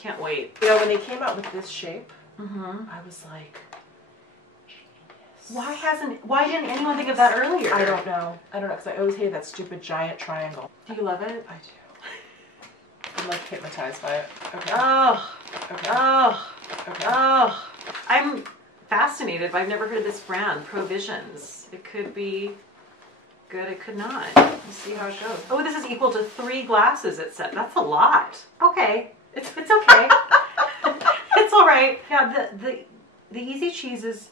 can't wait. You know, when they came out with this shape, Mm-hmm. I was like, Why didn't anyone think of that earlier? I don't know. Because I always hated that stupid giant triangle. Do you love it? I do. I'm like hypnotized by it. Okay. Oh. Okay. Oh. Okay. Oh. I'm fascinated, but I've never heard of this brand, Provisions. It could be good, it could not. Let's see how it goes. Oh, this is equal to 3 glasses, it said. That's a lot. Okay. It's okay. It's all right. Yeah, the easy cheese is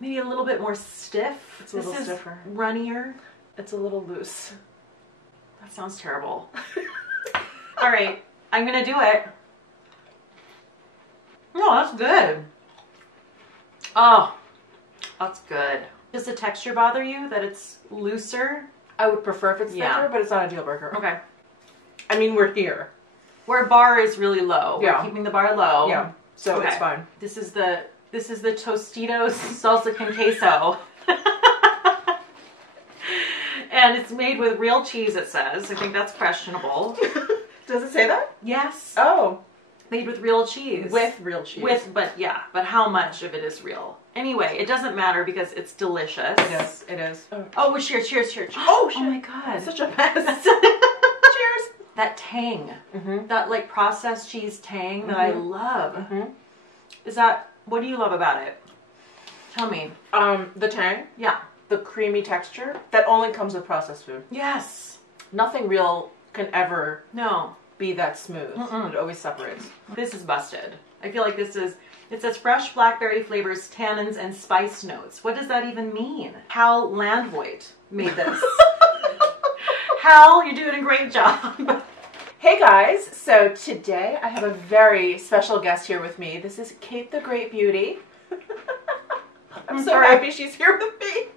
maybe a little bit more stiff. It's a little stiffer. Runnier. It's a little loose. That sounds terrible. All right, I'm gonna do it. No, that's good. Oh, that's good. Does the texture bother you, that it's looser? I would prefer if it's thicker, but it's not a deal breaker. Okay. I mean, we're here. Where bar is really low. Yeah. We're keeping the bar low. Yeah. So Okay. it's fine. This is the Tostitos salsa con queso. And it's made with real cheese, it says. I think that's questionable. Does it say that? Yes. Oh. Made with real cheese. With real cheese. But how much of it is real? Anyway, it doesn't matter because it's delicious. It is. It is. Oh, cheers. Oh, shit. Oh my God. Such a mess. Cheers. That tang. Mm-hmm. That like processed cheese tang that I love. Mm-hmm. Is that, what do you love about it? Tell me. The tang. Yeah. The creamy texture. That only comes with processed food. Yes. Nothing real can ever No. be that smooth. It always separates. This is busted. I feel like it says fresh blackberry flavors, tannins, and spice notes. What does that even mean? Hal Landvoigt made this. Hal, you're doing a great job. Hey guys, so today I have a very special guest here with me. This is Cate the Great Beauty. I'm so happy she's here with me.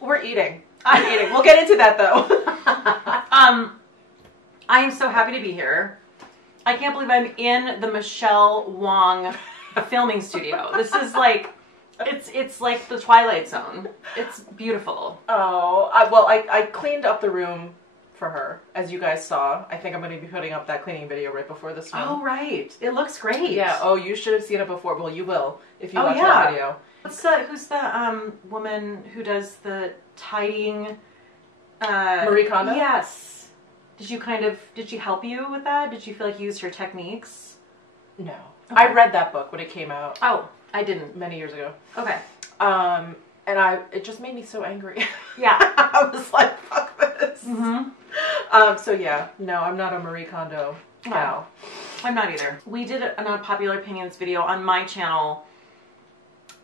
We're eating. I'm eating. We'll get into that though. I am so happy to be here. I can't believe I'm in the Michele Wang filming studio. This is like, it's like the Twilight Zone. It's beautiful. Oh, I cleaned up the room for her, as you guys saw. I think I'm going to be putting up that cleaning video right before this one. Oh, right. It looks great. Yeah. Oh, you should have seen it before. Well, you will if you watch that video. Who's the woman who does the tidying? Marie Kondo? Yes. Did she help you with that? Did you feel like you used her techniques? No. Okay. I read that book when it came out. Oh, I didn't. Many years ago. Okay. And it just made me so angry. Yeah. I was like, fuck this. Mm-hmm. So yeah, no, I'm not a Marie Kondo gal. I'm not either. We did an Unpopular Opinions video on my channel,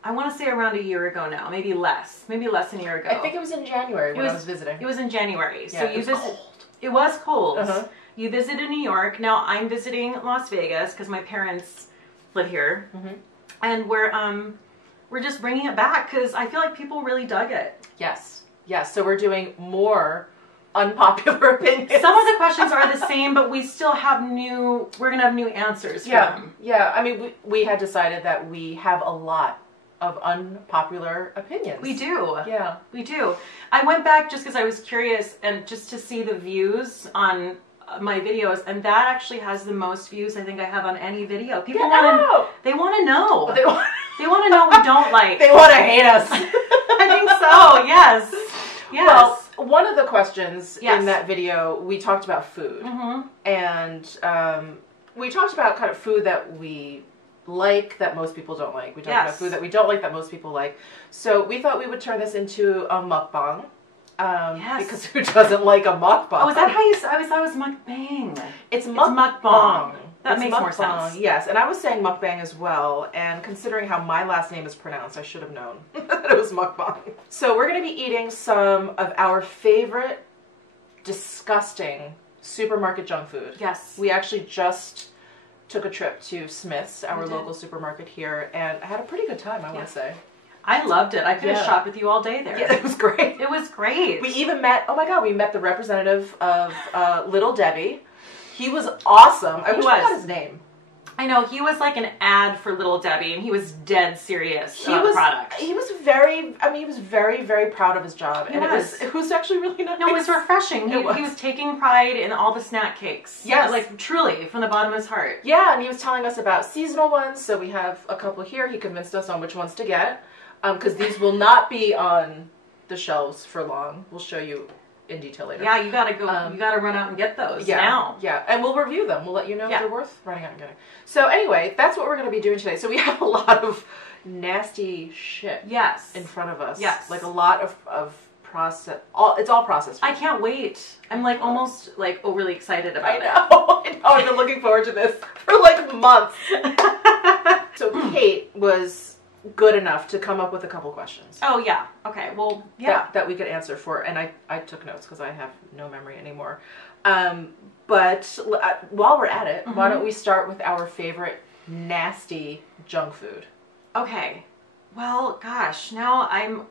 I want to say around a year ago now, maybe less than a year ago. I think it was in January when I was visiting. It was in January. Yeah, so it was cold. It was cold. Uh-huh. You visited New York. Now I'm visiting Las Vegas because my parents live here. Mm-hmm. And we're just bringing it back because I feel like people really dug it. Yes. Yes. So we're doing more unpopular opinions. Some of the questions are the same, but we still have we're going to have new answers for them. Yeah. I mean, we had decided that we have a lot of unpopular opinions. We do. Yeah. We do. I went back just because I was curious and just to see the views on my videos, and that actually has the most views I think I have on any video. People want to. They want to know. They want to know what we don't like. They want to hate us. I think so. Yes. Yes. Well, one of the questions in that video, we talked about food, and we talked about kind of food that we like that most people don't like. We talked about food that we don't like that most people like. So we thought we would turn this into a mukbang. Because who doesn't like a mukbang? Oh, is that how you? I thought it was mukbang. It's mukbang. That makes more sense. Yes, and I was saying mukbang as well, and considering how my last name is pronounced, I should have known that it was mukbang. So we're going to be eating some of our favorite disgusting supermarket junk food. Yes. We actually just took a trip to Smith's, our local supermarket here, and I had a pretty good time, I want to say. I loved it. I could have shopped with you all day there. Yeah, it was great. It was great. We even met, oh my God, we met the representative of Little Debbie. He was awesome. I wish I got his name. I know, he was like an ad for Little Debbie, and he was dead serious about the product. He was very, I mean, he was very, very proud of his job. It was actually really nice. No, it was refreshing. He was taking pride in all the snack cakes. Yes. Like, truly, from the bottom of his heart. Yeah, and he was telling us about seasonal ones, so we have a couple here. He convinced us on which ones to get, because these will not be on the shelves for long. We'll show you in detail later. Yeah, you gotta go. You gotta run out and get those now. Yeah, and we'll review them. We'll let you know if they're worth running out and getting. So anyway, that's what we're going to be doing today. So we have a lot of nasty shit. Yes. In front of us. Yes. Like a lot of process. It's all processed food. I can't wait. I'm like almost like overly excited about it. I know. I've been looking forward to this for like months. So Cate was good enough to come up with a couple questions. Oh yeah. Okay. Well, yeah. That we could answer for, and I took notes because I have no memory anymore. But while we're at it, why don't we start with our favorite nasty junk food? Okay. Well, gosh, now I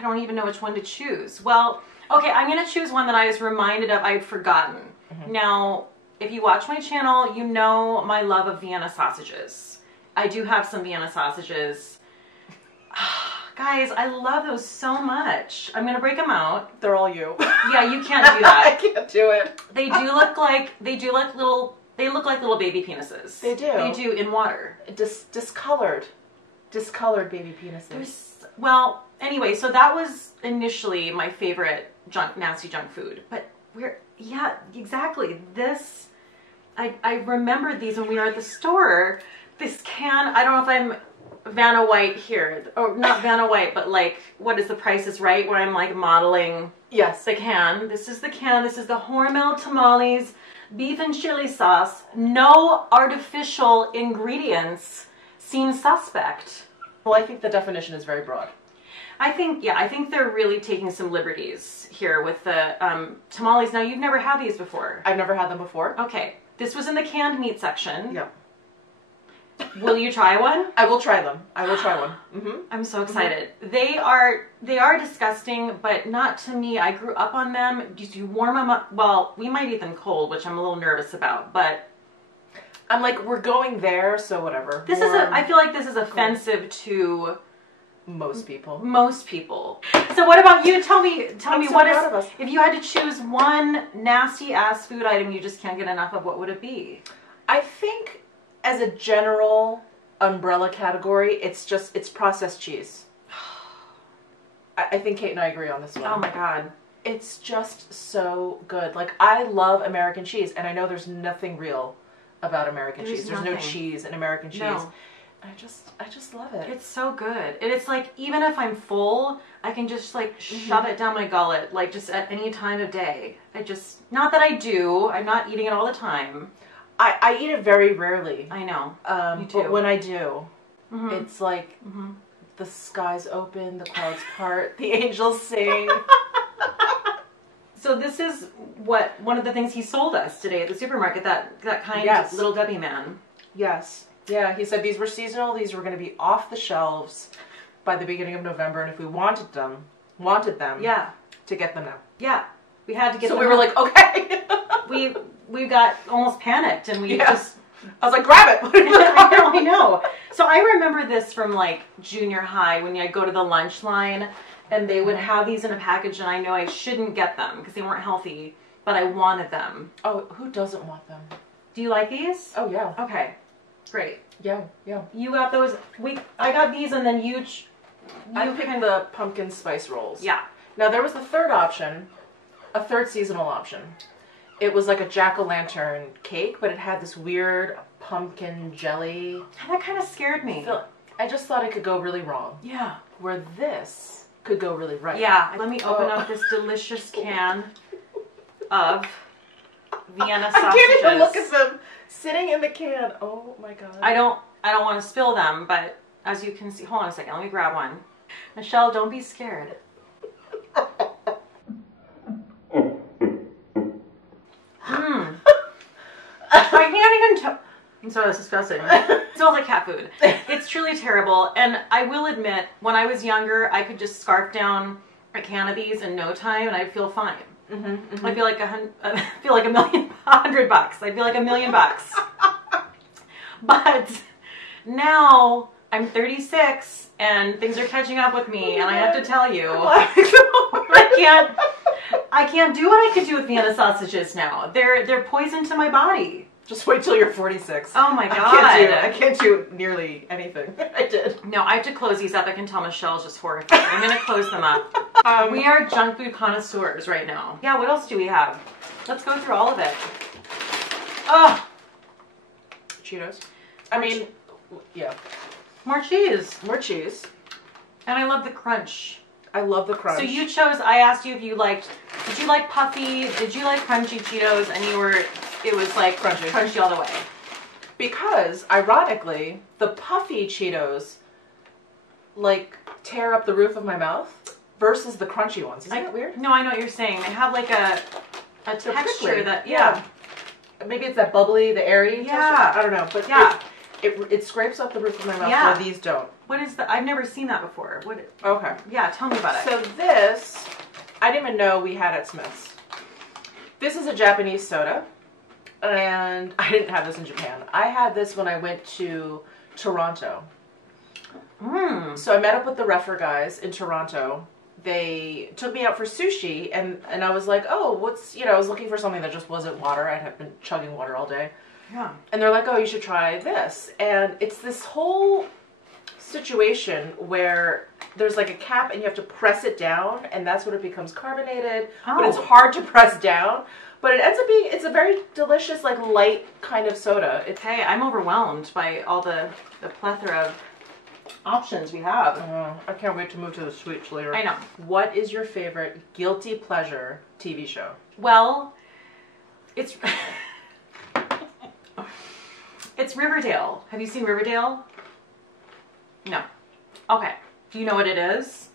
don't even know which one to choose. Well, okay, I'm going to choose one that I was reminded of I'd forgotten. Now, if you watch my channel, you know my love of Vienna sausages. I do have some Vienna sausages. Guys, I love those so much. I'm gonna break them out. They're all you. Yeah, you can't do that. I can't do it. They look like little baby penises. They do. They do in water. Discolored baby penises. Well, anyway, so that was initially my favorite nasty junk food. But yeah, exactly. This, I remembered these when we were at the store. This can, I don't know if I'm Vanna White here, or not Vanna White, but like, what is The Price is Right, where I'm like modeling the can. This is the can. This is the Hormel Tamales beef and chili sauce. No artificial ingredients seem suspect. Well, I think the definition is very broad. I think they're really taking some liberties here with the tamales. Now, you've never had these before. I've never had them before. Okay. This was in the canned meat section. Yeah. Will you try one? I will try them. I will try one. I'm so excited. They are disgusting, but not to me. I grew up on them. You warm them up. Well, we might eat them cold, which I'm a little nervous about, but I'm like, we're going there, so whatever. I feel like this is offensive to most people. Most people. So what about you? Tell me what is, if you had to choose one nasty ass food item you just can't get enough of, what would it be? I think as a general umbrella category, it's processed cheese. I think Cate and I agree on this one. Oh my God. It's just so good. Like, I love American cheese, and I know there's nothing real about American cheese. There's no cheese in American cheese. No. I just love it. It's so good. And it's like, even if I'm full, I can just like shove it down my gullet, like just at any time of day. Not that I do, I'm not eating it all the time. I eat it very rarely. I know. You too. But when I do, it's like the skies open, the clouds part, the angels sing. So this is one of the things he sold us today at the supermarket, that kind of Little Debbie man. Yes. Yeah, he said these were seasonal, these were going to be off the shelves by the beginning of November, and if we wanted them to get them now. Yeah. We had to get them. So we were like, okay. we got almost panicked, and we just... I was like, grab it. I know. So I remember this from like junior high when I'd go to the lunch line, and they would have these in a package, and I know I shouldn't get them because they weren't healthy, but I wanted them. Oh, who doesn't want them? Do you like these? Oh, yeah. Okay. Great. Yeah. You got those. I got these, and then I picked the pumpkin spice rolls. Yeah. Now there was the third option, a third seasonal option. It was like a jack-o'-lantern cake, but it had this weird pumpkin jelly. And that kind of scared me. I just thought it could go really wrong. Yeah. Where this could go really right. Yeah. Let me open up this delicious can of Vienna sausages. I can't even look at them sitting in the can. Oh my God. I don't want to spill them, but as you can see, hold on a second. Let me grab one. Michelle, don't be scared. I can't even tell. I'm sorry, that's disgusting. It smells like cat food. It's truly terrible. And I will admit, when I was younger, I could just scarf down a can of these in no time, and I'd feel fine. I feel like $100. I'd feel like $1 million. But now I'm 36 and things are catching up with me, and I have to tell you, I can't do what I could do with Vienna sausages now. They're poison to my body. Just wait till you're 46. Oh my god. I can't do nearly anything. I did. No, I have to close these up. I can tell Michelle's just horrified. I'm going to close them up. We are junk food connoisseurs right now. Yeah, what else do we have? Let's go through all of it. Oh! Cheetos. I mean, yeah. More cheese. More cheese. And I love the crunch. I love the crunch. So you chose, I asked you if you liked, did you like puffy, did you like crunchy Cheetos, and it was like crunchy all the way. Because, ironically, the puffy Cheetos, like, tear up the roof of my mouth versus the crunchy ones. Isn't that weird? No, I know what you're saying. They have like a texture prickly. that, yeah. Maybe it's that bubbly, the airy texture. I don't know, but yeah. It scrapes up the roof of my mouth where these don't. What is I've never seen that before. Okay. Yeah, tell me about it. So this, I didn't even know we had at Smith's. This is a Japanese soda, and I didn't have this in Japan. I had this when I went to Toronto. So I met up with the Refer guys in Toronto. They took me out for sushi, and I was like, oh, I was looking for something that just wasn't water. I had been chugging water all day. Yeah. And they're like, oh, you should try this. And it's this whole situation where there's like a cap and you have to press it down, and that's when it becomes carbonated. Oh. But it's hard to press down. But it ends up being, it's a very delicious, like light kind of soda. Hey, I'm overwhelmed by all the plethora of options we have. I can't wait to move to the sweets later. I know. What is your favorite guilty pleasure TV show? Well, it's it's Riverdale. Have you seen Riverdale? No. Okay. Do you know what it is?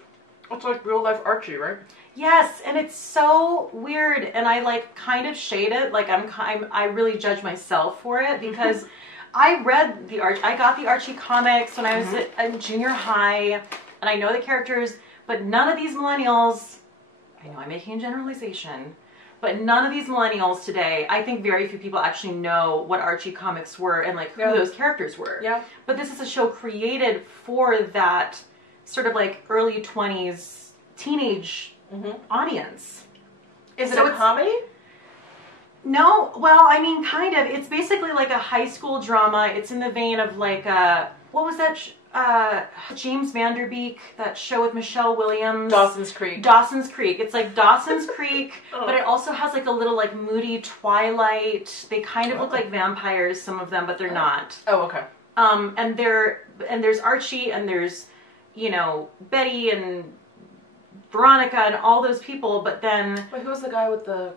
It's like real life Archie, right? Yes, and it's so weird, and I like kind of shade it. Like I really judge myself for it because I read I got the Archie comics when I was in junior high, and I know the characters, but none of these millennials, I know I'm making a generalization, but none of these millennials today, I think very few people actually know what Archie comics were and like who those characters were. Yeah. But this is a show created for that sort of like early 20s teenage audience. Is it a comedy? No, well, I mean, kind of. It's basically like a high school drama. It's in the vein of like, what was that? James Van Der Beek, that show with Michelle Williams. Dawson's Creek. Dawson's Creek. It's like Dawson's Creek, but it also has like a little like moody twilight. They kind of look like vampires, some of them, but they're not. Oh, okay. And there's Archie, and there's, Betty and Veronica and all those people, but then... Wait, who was the guy with the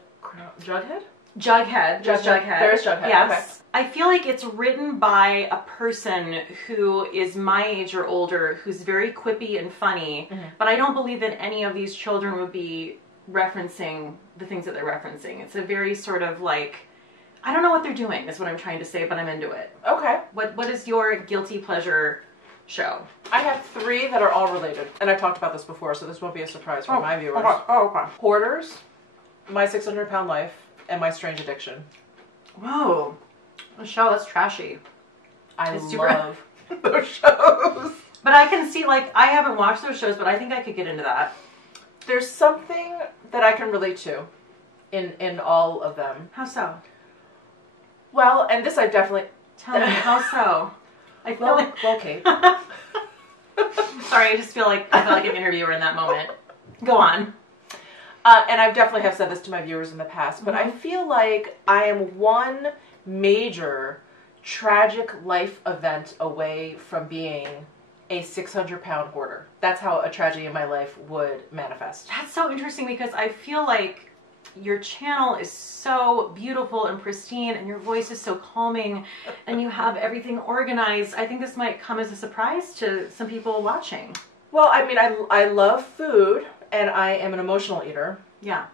Jughead? Jughead. There's Jughead. There's Jughead. Yes. Okay. I feel like it's written by a person who is my age or older, who's very quippy and funny, but I don't believe that any of these children would be referencing the things that they're referencing. It's a very sort of like... I don't know what they're doing, is what I'm trying to say, but I'm into it. Okay. What is your guilty pleasure show? I have 3 that are all related, and I've talked about this before, so this won't be a surprise for my viewers. Okay. Hoarders, My 600-Pound Life, and My Strange Addiction. Whoa. Michelle, that's trashy. I love those shows. But I can see, like, I haven't watched those shows, but I think I could get into that. There's something that I can relate to in all of them. How so? Well, and this I definitely... Tell me, how so? I feel well, Kate. Sorry, I feel like an interviewer in that moment. Go on. And I definitely have said this to my viewers in the past, but I feel like I am one major tragic life event away from being a 600-pound hoarder. That's how a tragedy in my life would manifest. That's so interesting because I feel like your channel is so beautiful and pristine, and your voice is so calming, and you have everything organized. I think this might come as a surprise to some people watching. Well, I mean, I love food, and I am an emotional eater. Yeah.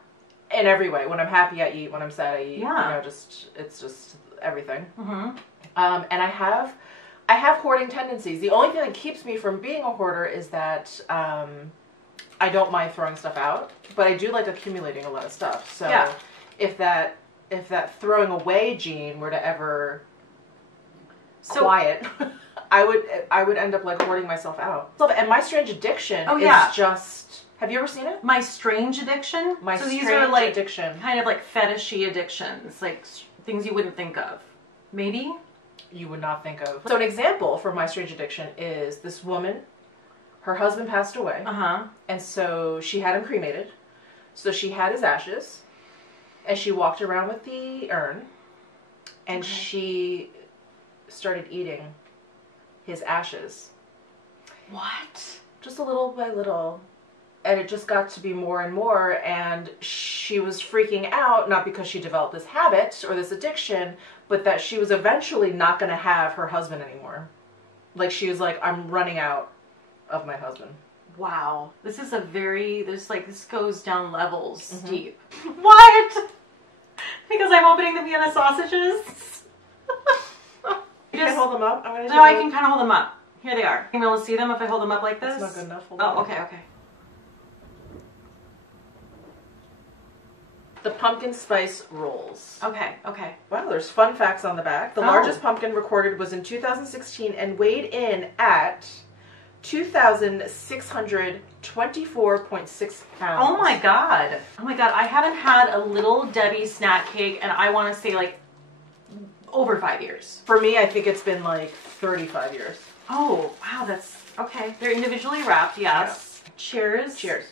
In every way. When I'm happy, I eat. When I'm sad, I eat. Yeah. It's just everything. And I have hoarding tendencies. The only thing that keeps me from being a hoarder is that I don't mind throwing stuff out, but I do like accumulating a lot of stuff. So if that throwing away gene were to ever quiet, I would end up like hoarding myself out. And My Strange Addiction is just. Have you ever seen it? My Strange Addiction. So these are like addiction, kind of like fetishy addictions, like things you wouldn't think of. Maybe you would not think of. So an example for My Strange Addiction is this woman. Her husband passed away, and so she had him cremated. So she had his ashes, and she walked around with the urn, and she started eating his ashes. What? Just a little by little. And it just got to be more and more, and she was freaking out, not because she developed this habit or this addiction, but that she was eventually not going to have her husband anymore. Like, she was like, I'm running out of my husband. Wow. This is this goes down levels deep. What? Because I'm opening the Vienna sausages? You can hold them up? No, I can kind of hold them up. Here they are. Can you be able to see them if I hold them up like this? That's not good enough. Oh, okay. The pumpkin spice rolls. Okay. Wow, there's fun facts on the back. The largest pumpkin recorded was in 2016 and weighed in at 2,624.6 pounds. Oh my god. I haven't had a Little Debbie snack cake, and I want to say like over 5 years. For me, I think it's been like 35 years. Oh, wow, that's okay. They're individually wrapped, yes. Yeah. Cheers. Cheers.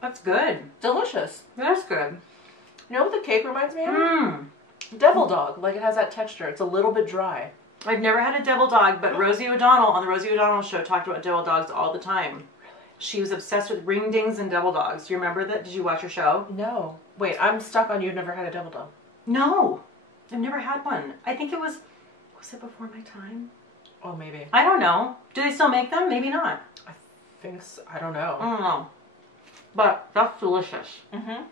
That's good. Delicious. That's good. You know what the cake reminds me of? Devil dog. Like, it has that texture. It's a little bit dry. I've never had a devil dog, but Rosie O'Donnell on the Rosie O'Donnell show talked about devil dogs all the time. Really? She was obsessed with ring dings and devil dogs. Do you remember that? Did you watch her show? No. Wait, I'm stuck on you've never had a devil dog. No. I've never had one. I think it was it before my time? Oh, maybe. I don't know. Do they still make them? Maybe not. I think so. I don't know. I don't know. But that's delicious. And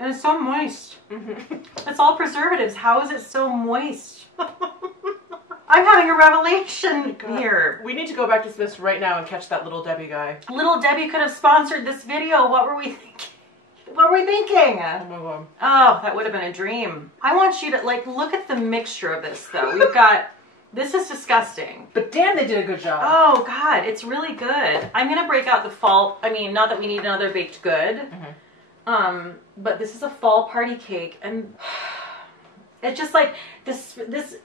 it's so moist. It's all preservatives. How is it so moist? I'm having a revelation here. We need to go back to Smith's right now and catch that Little Debbie guy. Little Debbie could have sponsored this video. What were we thinking? What were we thinking? Oh my god. Oh, that would have been a dream. I want you to look at the mixture of this though. We've got. This is disgusting. But damn, they did a good job. Oh, God. It's really good. I'm going to break out the fall... I mean, not that we need another baked good. But this is a fall party cake. And it's just like this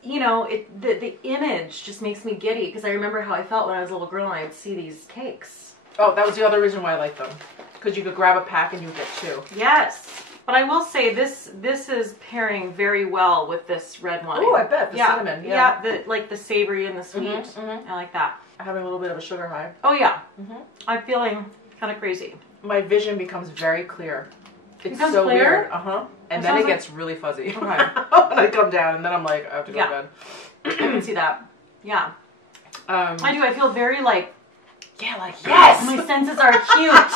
you know, the image just makes me giddy. Because I remember how I felt when I was a little girl and I'd see these cakes. Oh, that was the other reason why I like them. Because you could grab a pack and you get two. Yes. But I will say this is pairing very well with this red wine. Oh, I bet. The cinnamon. Yeah, the savory and the sweet. I like that. I'm having a little bit of a sugar high. Oh, yeah. I'm feeling kind of crazy. My vision becomes very clear. It's so clear? weird. And then it gets really fuzzy. Okay. When I come down, and then I'm like, I have to go to bed. I can see that. Yeah. I do. I feel very yes! My senses are acute.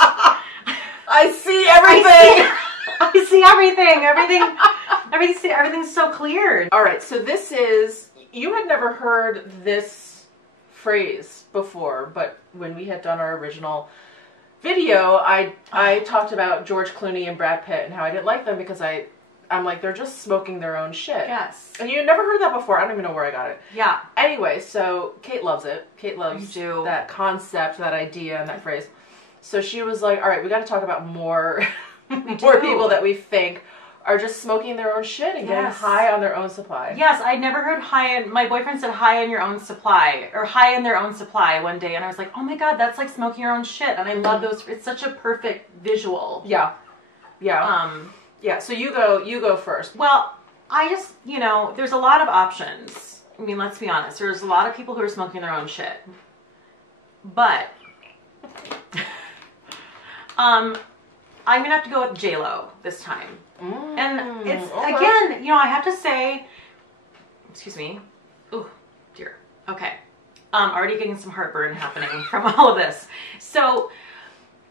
I see everything! I see everything. Everything's so clear. All right, so this is, you had never heard this phrase before, but when we had done our original video, I talked about George Clooney and Brad Pitt and how I didn't like them because I'm like, they're just smoking their own shit. Yes. And you never heard that before. I don't even know where I got it. Yeah. Anyway, so Kate loves it. Kate loves that concept, that idea, and that phrase. So she was like, all right, we got to talk about more people that we think are just smoking their own shit and getting high on their own supply. Yes, I never heard my boyfriend said high on your own supply, or high in their own supply one day, and I was like, oh my god, that's like smoking your own shit, and I love those, it's such a perfect visual. Yeah. Yeah, so you go first. Well, I just, there's a lot of options. I mean, let's be honest, there's a lot of people who are smoking their own shit. But, I'm gonna have to go with J-Lo this time. And it's, again, I have to say, excuse me. Ooh, dear. Okay. Already getting some heartburn happening from all of this. So,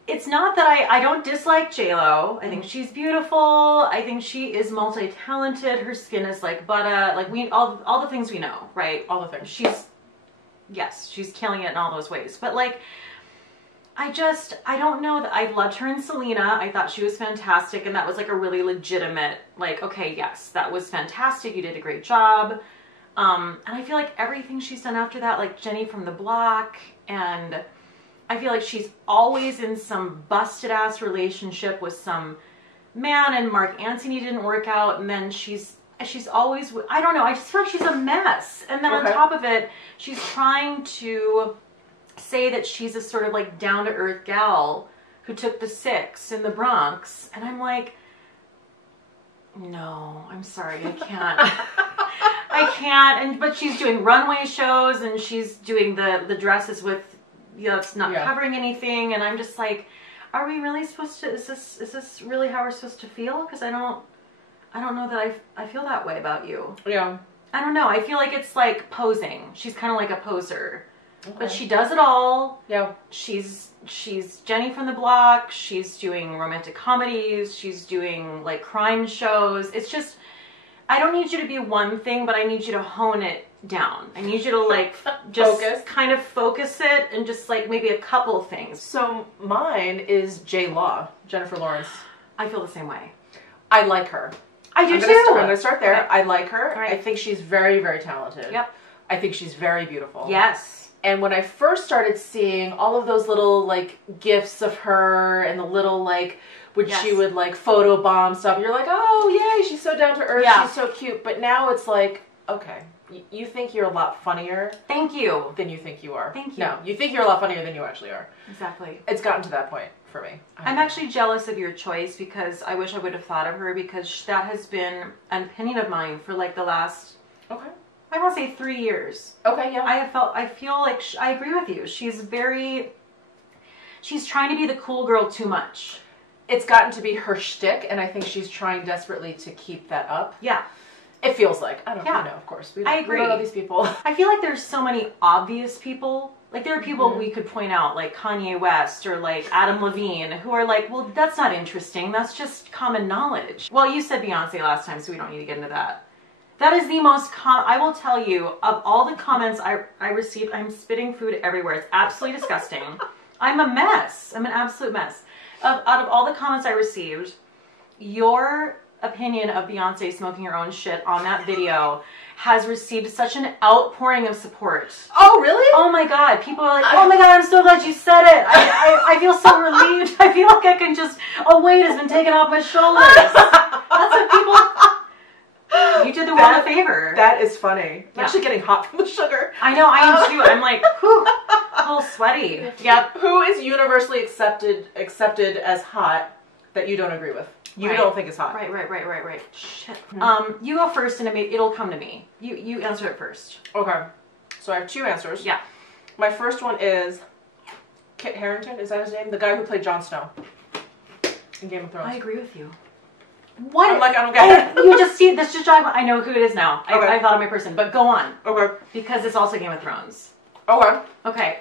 it's not that I don't dislike J-Lo. I think she's beautiful. I think she is multi-talented. Her skin is like butter. Like, all the things we know, right? All the things. She's killing it in all those ways. But, like, I don't know that I loved her in Selena. I thought she was fantastic, and that was like a really legitimate, like, okay, yes, that was fantastic. You did a great job. And I feel like everything she's done after that, like Jenny from the Block, and I feel like she's always in some busted ass relationship with some man, and Mark Antony didn't work out, and then she's always, I don't know, I just feel like she's a mess. And then on top of it, she's trying to say that she's a sort of like down-to-earth gal who took the 6 in the Bronx, and I'm like, no, I'm sorry, I can't. I can't. But she's doing runway shows, and she's doing the dresses with, you know, it's not covering anything, and I'm just like, are we really supposed to, is this really how we're supposed to feel? Because I don't know that I feel that way about you. Yeah. I don't know. I feel like it's like posing. She's kind of like a poser. Okay. But she does it all. Yeah. She's Jenny from the Block. She's doing romantic comedies. She's doing like crime shows. It's just, I don't need you to be one thing, but I need you to hone it down. I need you to like just kind of focus it and just like maybe a couple things. So mine is Jude Law, Jennifer Lawrence. I feel the same way. I like her. I do too. I'm going to start there. Okay. I like her. Right. I think she's very, very talented. Yep. I think she's very beautiful. Yes. And when I first started seeing all of those little like gifs of her and the little like when she would like photobomb stuff, you're like, oh yay, she's so down to earth, she's so cute. But now it's like, okay, you think you're a lot funnier. Thank you. Than you think you are. Thank you. No, you think you're a lot funnier than you actually are. Exactly. It's gotten to that point for me. I'm actually jealous of your choice because I wish I would have thought of her, because that has been an opinion of mine for like the last, I want to say 3 years. Okay, yeah. I feel like I agree with you. She's trying to be the cool girl too much. It's gotten to be her shtick, and I think she's trying desperately to keep that up. Yeah. It feels like. I don't know, of course. I agree. We don't know these people. I feel like there's so many obvious people. Like, there are people we could point out, like Kanye West or like Adam Levine, who are like, well, that's not interesting. That's just common knowledge. Well, you said Beyonce last time, so we don't need to get into that. That is the most, I will tell you, of all the comments I received, I'm spitting food everywhere. It's absolutely disgusting. I'm a mess. I'm an absolute mess. Out of all the comments I received, your opinion of Beyonce smoking her own shit on that video has received such an outpouring of support. Oh, really? Oh my God. People are like, oh my God, I'm so glad you said it. I feel so relieved. I feel like I can just, a weight has been taken off my shoulders. That's what people... You did the world a favor. That is funny. I'm actually getting hot from the sugar. I know, I am too. I'm like, whew, a little sweaty. Yep. Who is universally accepted as hot that you don't agree with? You don't think is hot. Right. Shit. You go first, and it'll come to me. You answer it first. Okay. So I have 2 answers. Yeah. My first one is Kit Harington. Is that his name? The guy who played Jon Snow in Game of Thrones. I agree with you. What? I'm like, I don't get it. You just see this just I know who it is now. I thought of my person, but go on. Okay. Because it's also Game of Thrones. Okay. Okay.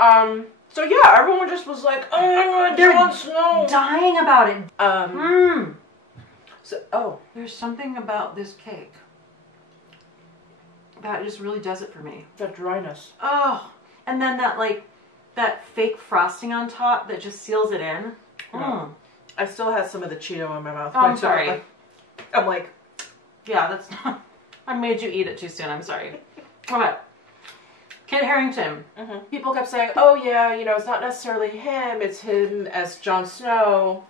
So yeah, everyone just was like, oh, they're Jon Snow. Dying about it. So, there's something about this cake that just really does it for me. That dryness. Oh, and then that fake frosting on top that just seals it in. I still have some of the Cheeto in my mouth. Oh, I'm sorry. I'm like, yeah, that's not... I made you eat it too soon. I'm sorry. Okay. Kit Harington. People kept saying, oh yeah, you know, it's not necessarily him. It's him as Jon Snow.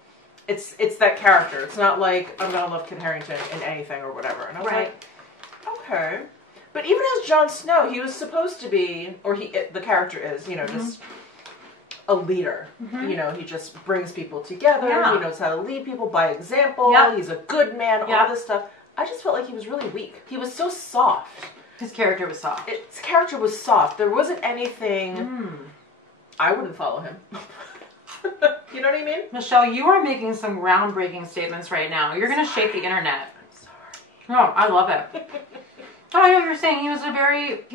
It's that character. It's not like I'm gonna love Kit Harington in anything or whatever. And I was like, okay. But even as Jon Snow, he was supposed to be, or the character is, you know, just a leader. You know, he just brings people together. He knows how to lead people by example. He's a good man. All this stuff. I just felt like he was really weak. He was so soft. His character was soft. His character was soft. There wasn't anything. I wouldn't follow him. You know what I mean? Michelle, you are making some groundbreaking statements right now. You're going to shake the internet. I'm sorry. Oh, I love it. I know what you're saying. He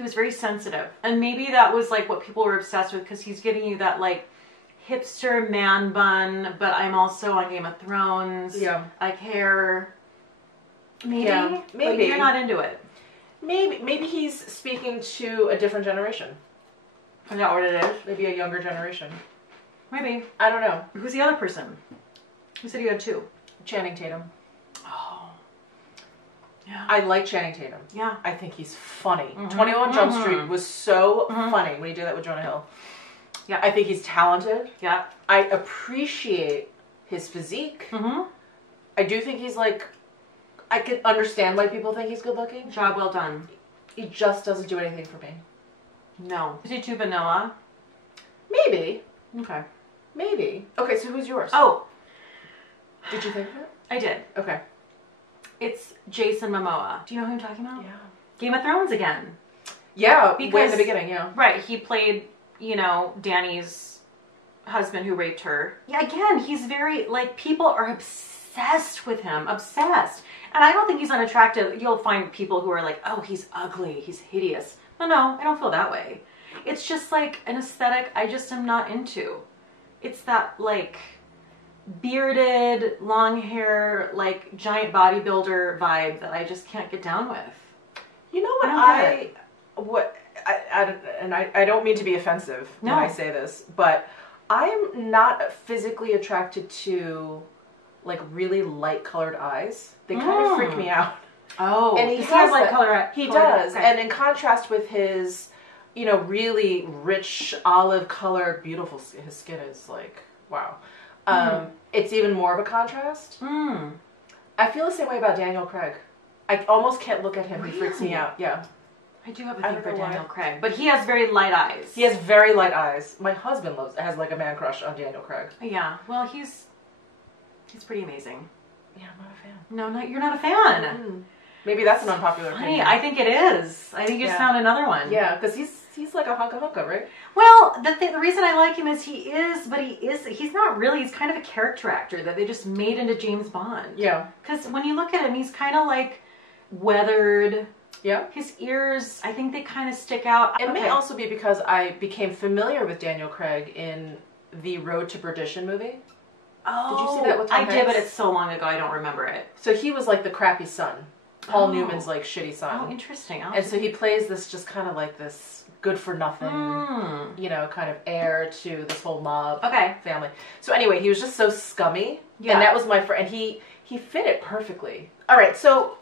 was very sensitive. And maybe that was like what people were obsessed with, because he's giving you that like hipster man bun, but I'm also on Game of Thrones. Yeah. I care. Maybe. Yeah, maybe. But you're not into it. Maybe he's speaking to a different generation. Is that what it is? Maybe a younger generation. Maybe. I don't know. Who's the other person? Who said you had 2? Channing Tatum. Oh. Yeah. I like Channing Tatum. Yeah. I think he's funny. 21 Jump Street was so funny when he did that with Jonah Hill. Yeah. I think he's talented. Yeah. I appreciate his physique. I do think he's like, I can understand why people think he's good looking. Job well done. He just doesn't do anything for me. No. Is he too vanilla? Maybe. Okay. Maybe. Okay, so who's yours? Oh. Did you think of it? I did. Okay. It's Jason Momoa. Do you know who I'm talking about? Yeah. Game of Thrones again. Yeah, because, way in the beginning, yeah. Right, he played, you know, Dany's husband who raped her. Yeah, again, he's very, like, people are obsessed with him. Obsessed. And I don't think he's unattractive. You'll find people who are like, oh, he's ugly, he's hideous. No, I don't feel that way. It's just like an aesthetic I just am not into. It's that, like, bearded, long hair, like, giant bodybuilder vibe that I just can't get down with. You know what I don't mean to be offensive when I say this, but I'm not physically attracted to, like, really light colored eyes. They kind of freak me out. Oh, and he has light color. He does, okay. And in contrast with his, you know, really rich olive colored, beautiful, his skin is like, wow. It's even more of a contrast. I feel the same way about Daniel Craig. I almost can't look at him. Really? He freaks me out. Yeah. I do have a thing for Daniel Craig, but he has very light eyes. He has very light eyes. My husband has like a man crush on Daniel Craig. Yeah. Well, he's pretty amazing. Yeah, I'm not a fan. No, you're not a fan. Maybe that's an unpopular opinion. I think it is. I think you just found another one. Yeah, because he's like a hunka, right? Well, the reason I like him is he's not really, he's kind of a character actor that they just made into James Bond. Yeah. Because when you look at him, he's kind of like weathered. Yeah. His ears, I think they kind of stick out. It may also be because I became familiar with Daniel Craig in the Road to Perdition movie. Oh. Did you see that with Tom Hanks? I did, but it's so long ago I don't remember it. So he was like the crappy son. Paul Newman's like shitty son. Oh, interesting. And so he plays this just kind of like this good for nothing, you know, kind of heir to this whole mob family. So anyway, he was just so scummy. Yeah. And that was my friend. And he fit it perfectly. All right, so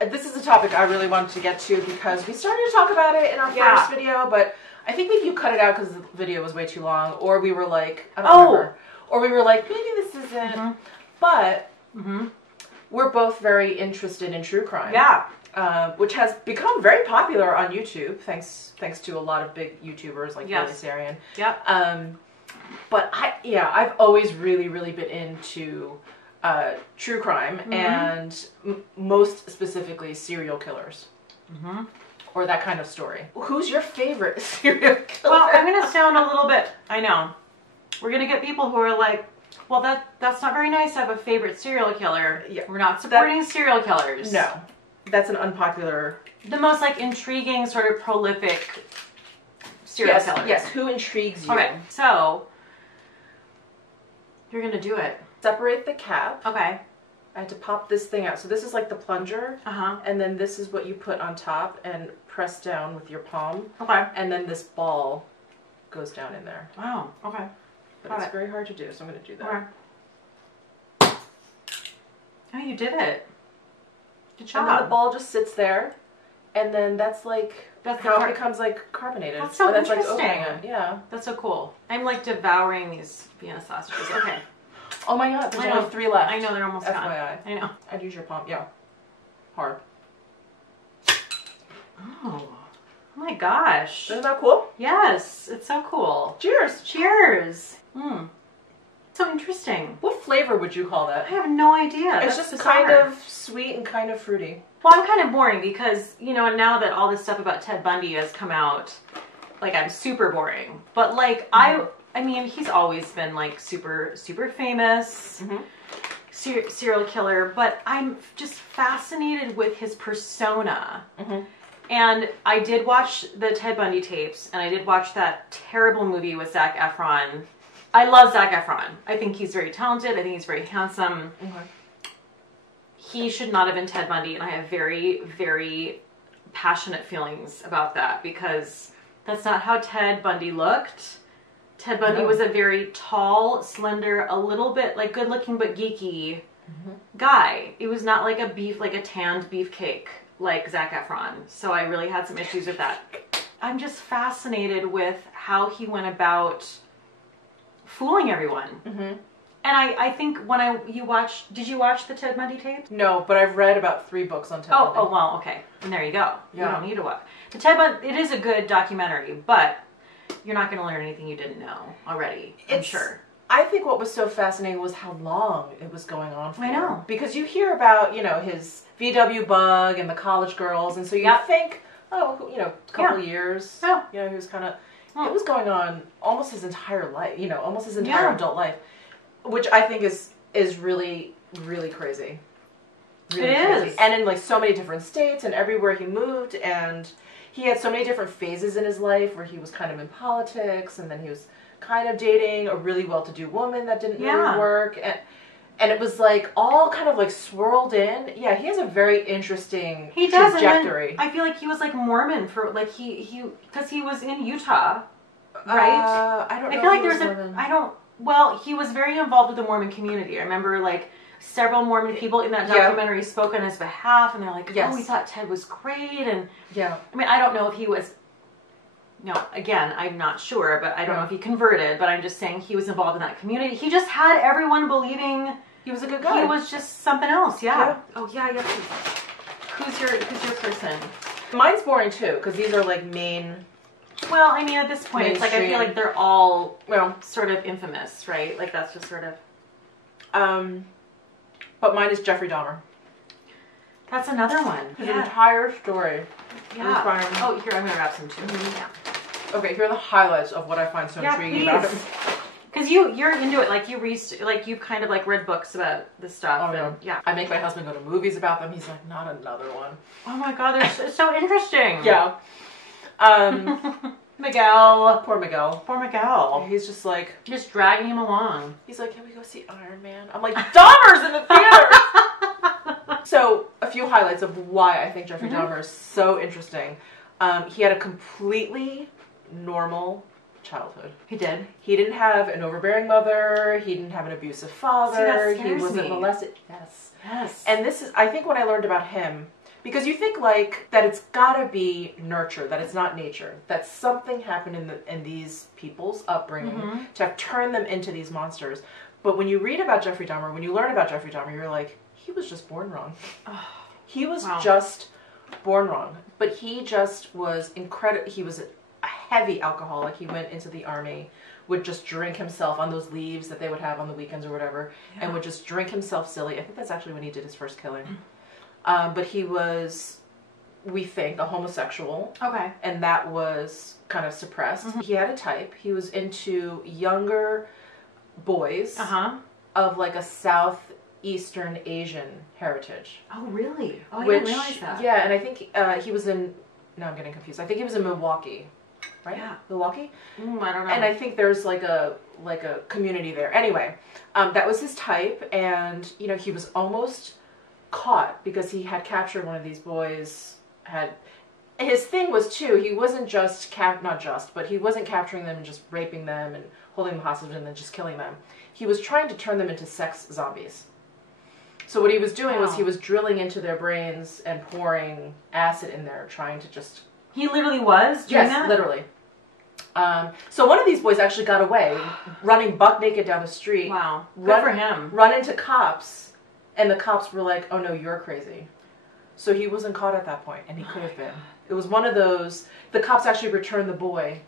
this is a topic I really wanted to get to because we started to talk about it in our first video, but I think maybe you cut it out because the video was way too long, or we were like, I don't remember. Or we were like, maybe this isn't. But we're both very interested in true crime. Yeah. Which has become very popular on YouTube, thanks to a lot of big YouTubers like Billy Sarian. Yeah. But I've always really been into true crime and most specifically serial killers. Or that kind of story. Who's your favorite serial killer? Well, I'm going to sound a little bit, I know. We're going to get people who are like, well, that's not very nice to have a favorite serial killer. Yeah. We're not supporting serial killers. No. That's an unpopular... The most, like, intriguing, sort of prolific serial killers. Yes, who intrigues you? Okay, so you're going to do it. Separate the cap. Okay. I had to pop this thing out. So this is like the plunger. And then this is what you put on top and press down with your palm. Okay. And then this ball goes down in there. Wow. Okay. But it's very hard to do, so I'm going to do that. Okay. Oh, you did it. Good job. And then the ball just sits there, and then that's like how it becomes like carbonated. That's so interesting. Like opening it. Yeah. That's so cool. I'm like devouring these Vienna sausages. Okay. Oh my god, there's only 3 left. I know, they're almost gone. FYI. I know. I'd use your palm. Yeah. Hard. Oh my gosh. Isn't that cool? Yes, it's so cool. Cheers. Cheers. So interesting. What flavor would you call that? I have no idea. It's just kind of sweet and kind of fruity. Well, I'm kind of boring because, you know, now that all this stuff about Ted Bundy has come out, like, I'm super boring. But, like, I mean, he's always been, like, super famous, serial killer, but I'm just fascinated with his persona. And I did watch the Ted Bundy tapes, and I did watch that terrible movie with Zac Efron. I love Zac Efron. I think he's very talented. I think he's very handsome. He should not have been Ted Bundy, and I have very passionate feelings about that because that's not how Ted Bundy looked. Ted Bundy was a very tall, slender, a little bit like good looking but geeky guy. It was not like a tanned beefcake like Zac Efron. So I really had some issues with that. I'm just fascinated with how he went about fooling everyone. And I think when did you watch the Ted Bundy tapes? No, but I've read about 3 books on Ted Bundy. Oh, well, okay. And there you go. Yeah. You don't need to watch. The Ted Bundy, it is a good documentary, but you're not going to learn anything you didn't know already, I'm sure. I think what was so fascinating was how long it was going on for. I know. Because you hear about, his VW bug and the college girls, and so you think, a couple years. Yeah. He was kind of, it was going on almost his entire life, almost his entire adult life. Which I think is really, really crazy. Really crazy. Is. And in like so many different states and everywhere he moved, and he had so many different phases in his life where he was kind of in politics, and then he was kind of dating a really well-to-do woman that didn't really work, and it was like all kind of like swirled in. Yeah, he has a very interesting trajectory. I feel like he was like Mormon for like because he was in Utah, right? I don't know. I feel like there's Well, he was very involved with the Mormon community. I remember, like, several Mormon people in that documentary spoke on his behalf, and they're like, oh, we thought Ted was great, and... I mean, I don't know if he was... No, again, I'm not sure, but I don't know if he converted, but I'm just saying he was involved in that community. He just had everyone believing... He was a good guy. He was just something else, Oh, yeah, Who's your person? Mine's boring, too, because these are, like, main... Well, I mean, at this point, it's like I feel like they're all sort of infamous, right? Like that's just sort of. But mine is Jeffrey Dahmer. That's another one. His entire story. Yeah. Oh, here I'm gonna grab some too. Okay, here are the highlights of what I find so intriguing about him. Because you're into it, like you kind of like read books about this stuff. Oh no. Yeah. I make my husband go to movies about them. He's like, not another one. Oh my god, they're so interesting. Yeah. Miguel. Poor Miguel. Poor Miguel. He's just like... Just dragging him along. He's like, can we go see Iron Man? I'm like, Dahmer's in the theater! So, a few highlights of why I think Jeffrey Dahmer is so interesting. He had a completely normal childhood. He did. He didn't have an overbearing mother. He didn't have an abusive father. See, he wasn't molested. Yes. And this is, I think when I learned about him... Because you think like that it's gotta be nurture, that it's not nature, that something happened in these people's upbringing to have turned them into these monsters. But when you read about Jeffrey Dahmer, when you learn about Jeffrey Dahmer, you're like, he was just born wrong. He was just born wrong. But he just was incredible. He was a heavy alcoholic. He went into the army, would just drink himself on those leaves that they would have on the weekends or whatever, and would just drink himself silly. I think that's actually when he did his first killing. But he was, we think, a homosexual. Okay. And that was kind of suppressed. He had a type. He was into younger boys of like a Southeastern Asian heritage. Oh, really? Oh, I didn't realize that. Yeah, and I think he was in, no, I'm getting confused. I think he was in Milwaukee. Right? Yeah. Milwaukee? I don't know. And I think there's like a community there. Anyway, that was his type, and, he was almost... caught because he had captured one of these boys. His thing was too, he wasn't just but he wasn't capturing them and just raping them and holding them hostage and then just killing them. He was trying to turn them into sex zombies. So what he was doing was he was drilling into their brains and pouring acid in there, trying to just... He literally was doing that? Yes, literally. So one of these boys actually got away, running buck naked down the street. Wow. Good for him. Run into cops. And the cops were like, oh no, you're crazy. So he wasn't caught at that point, and he could have been. It was one of those, the cops actually returned the boy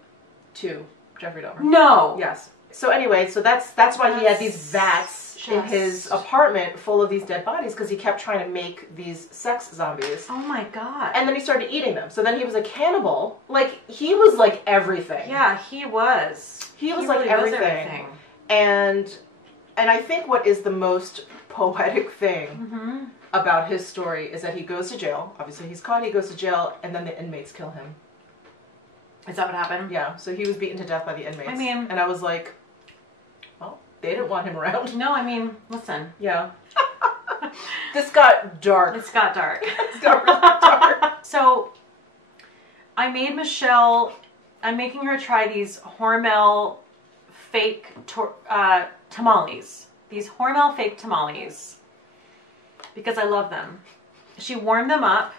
to Jeffrey Dahmer. No! Yes. So anyway, that's why he had these vats in his apartment full of these dead bodies, because he kept trying to make these sex zombies. Oh my god. And then he started eating them. So then he was a cannibal. Like, he was like everything. Yeah, he was. He was like really everything. And I think what is the most poetic thing about his story is that he goes to jail. Obviously, he's caught, he goes to jail, and then the inmates kill him. Is that what happened? Yeah, so he was beaten to death by the inmates. I mean... And I was like, well, they didn't want him around. No, I mean, listen. Yeah. This got dark. It's got dark. It's got really dark. So, I made Michelle... I'm making her try these Hormel fake tamales. These Hormel fake tamales. Because I love them. She warmed them up.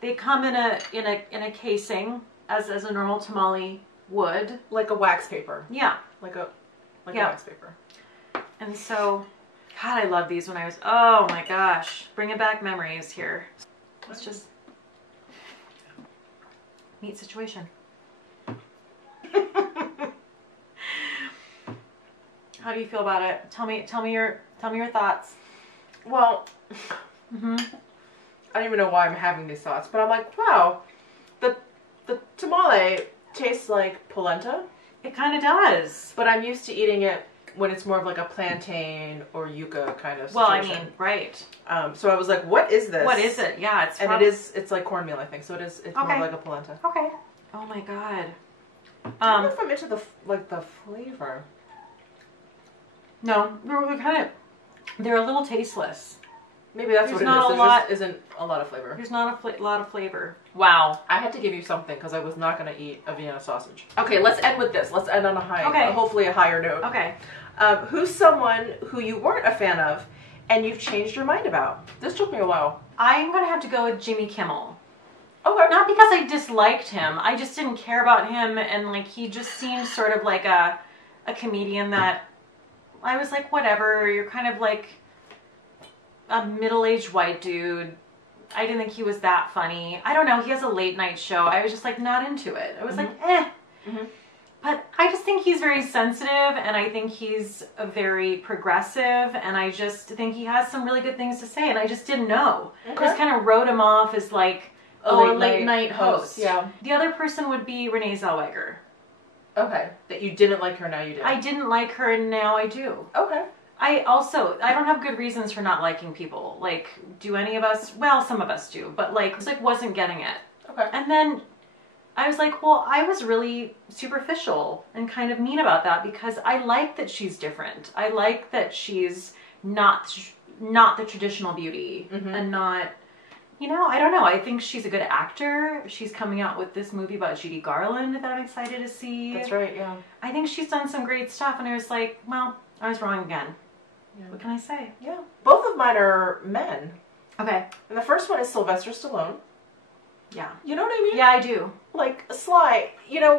They come in a casing as a normal tamale would. Like a wax paper. Yeah. Like a wax paper. And so, God, I love these when I was, oh my gosh. Bringing back memories here. It's just, neat situation. How do you feel about it? Tell me your thoughts. Well, I don't even know why I'm having these thoughts, but I'm like, wow, the tamale tastes like polenta. It kind of does. But I'm used to eating it when it's more of like a plantain or yuca kind of situation. Well, I mean, right. So I was like, what is this? What is it? Yeah, it's like cornmeal, I think. So it's more like a polenta. Okay. Oh my God. I don't know if I'm into the flavor. No, they're a little tasteless. Maybe that's what it is. There just isn't a lot of flavor. There's not a lot of flavor. Wow. I had to give you something because I was not going to eat a Vienna sausage. Okay, let's end with this. Let's end on a high, hopefully a higher note. Okay. Who's someone who you weren't a fan of and you've changed your mind about? This took me a while. I'm going to have to go with Jimmy Kimmel. Okay. Not because I disliked him. I just didn't care about him, and like he just seemed sort of like a comedian that I was like, whatever, you're kind of like a middle-aged white dude. I didn't think he was that funny. I don't know, he has a late night show. I was just like not into it. I was like, eh. But I just think he's very sensitive, and I think he's very progressive, and I just think he has some really good things to say, and I just didn't know. I just kind of wrote him off as like a late night host. Yeah. The other person would be Renee Zellweger. Okay. That you didn't like her, now you do. I didn't like her, and now I do. Okay. I don't have good reasons for not liking people. Like, do any of us? Well, some of us do, but like, wasn't getting it. Okay. And then I was like, well, I was really superficial and kind of mean about that because I like that she's different. I like that she's not the traditional beauty and not, I don't know. I think she's a good actor. She's coming out with this movie about Judy Garland that I'm excited to see. That's right, yeah. I think she's done some great stuff, and I was like, well, I was wrong again. Yeah. What can I say? Yeah. Both of mine are men. Okay. And the first one is Sylvester Stallone. Yeah. You know what I mean? Yeah, I do. Like, Sly, Yeah,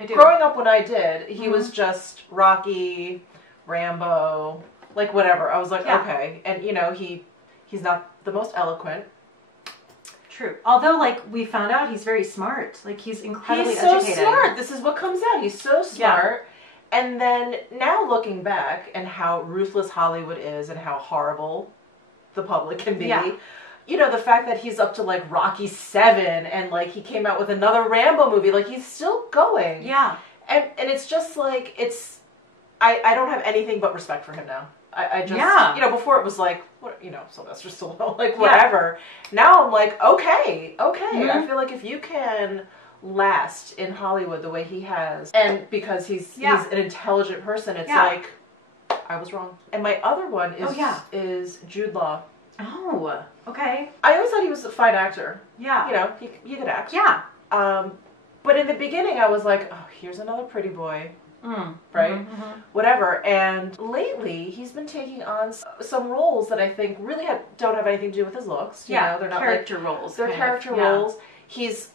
I do. Growing up when I did, he was just Rocky, Rambo, like whatever. I was like, okay. And, he's not the most eloquent. True. Although, like, we found out he's very smart. Like, he's incredibly educated. He's so smart. This is what comes out. He's so smart. Yeah. And then, now looking back and how ruthless Hollywood is and how horrible the public can be. Yeah. The fact that he's up to, like, Rocky 7 and, like, he came out with another Rambo movie. Like, he's still going. Yeah. And it's just, like, I don't have anything but respect for him now. I just, before it was like, what, Sylvester Stallone, like, whatever. Yeah. Now I'm like, okay. I feel like if you can last in Hollywood the way he has, and because he's an intelligent person, it's like, I was wrong. And my other one is Jude Law. Oh, okay. I always thought he was a fine actor. Yeah. He could act. Yeah. But in the beginning I was like, oh, here's another pretty boy. Right? Whatever. And lately, he's been taking on some roles that I think really don't have anything to do with his looks. They're not character roles. They're character roles. He's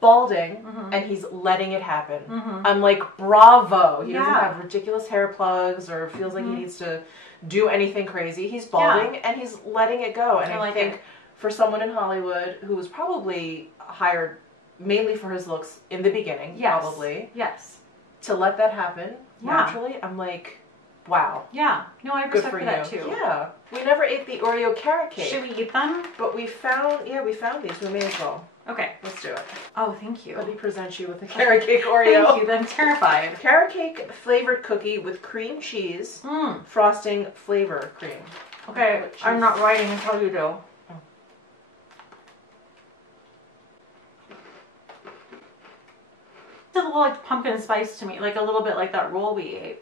balding, and he's letting it happen. I'm like, bravo. He doesn't have ridiculous hair plugs or feels like he needs to do anything crazy. He's balding, and he's letting it go. And I think for someone in Hollywood who was probably hired mainly for his looks in the beginning, probably. Yes. To let that happen naturally, I'm like, wow. Yeah. No, I respect for that too. Yeah. We never ate the Oreo carrot cake. Should we eat them? But we found these. We may as well. Okay. Let's do it. Oh, thank you. Let me present you with the carrot cake Oreo. Thank you. I'm terrified. Carrot cake flavored cookie with cream cheese, frosting flavor cream. Okay. I'm not writing until you do. It's a little like pumpkin spice to me, like a little bit like that roll we ate.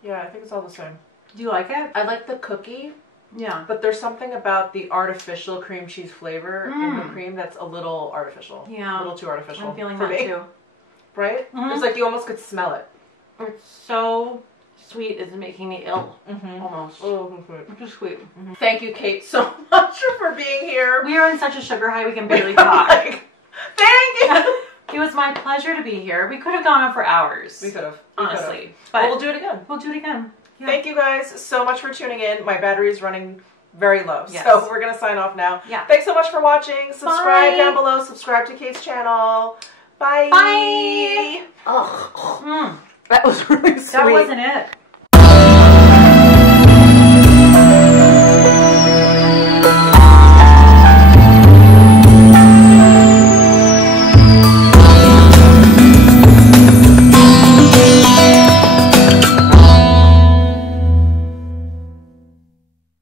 Yeah, I think it's all the same. Do you like it? I like the cookie. Yeah. But there's something about the artificial cream cheese flavor in the cream that's a little artificial. Yeah. A little too artificial. I'm feeling that too. Right? It's like you almost could smell it. It's so sweet, it's making me ill. Almost. Oh, it's just sweet. Thank you, Kate, so much for being here. We are in such a sugar high we can barely talk. Thank you. It was my pleasure to be here. We could have gone on for hours. We could have. Honestly. But we'll do it again. We'll do it again. Yeah. Thank you guys so much for tuning in. My battery is running very low. Yes. So we're going to sign off now. Yeah. Thanks so much for watching. Subscribe down below. Subscribe to Kate's channel. Bye. Bye. Ugh. That was really sweet. That wasn't it.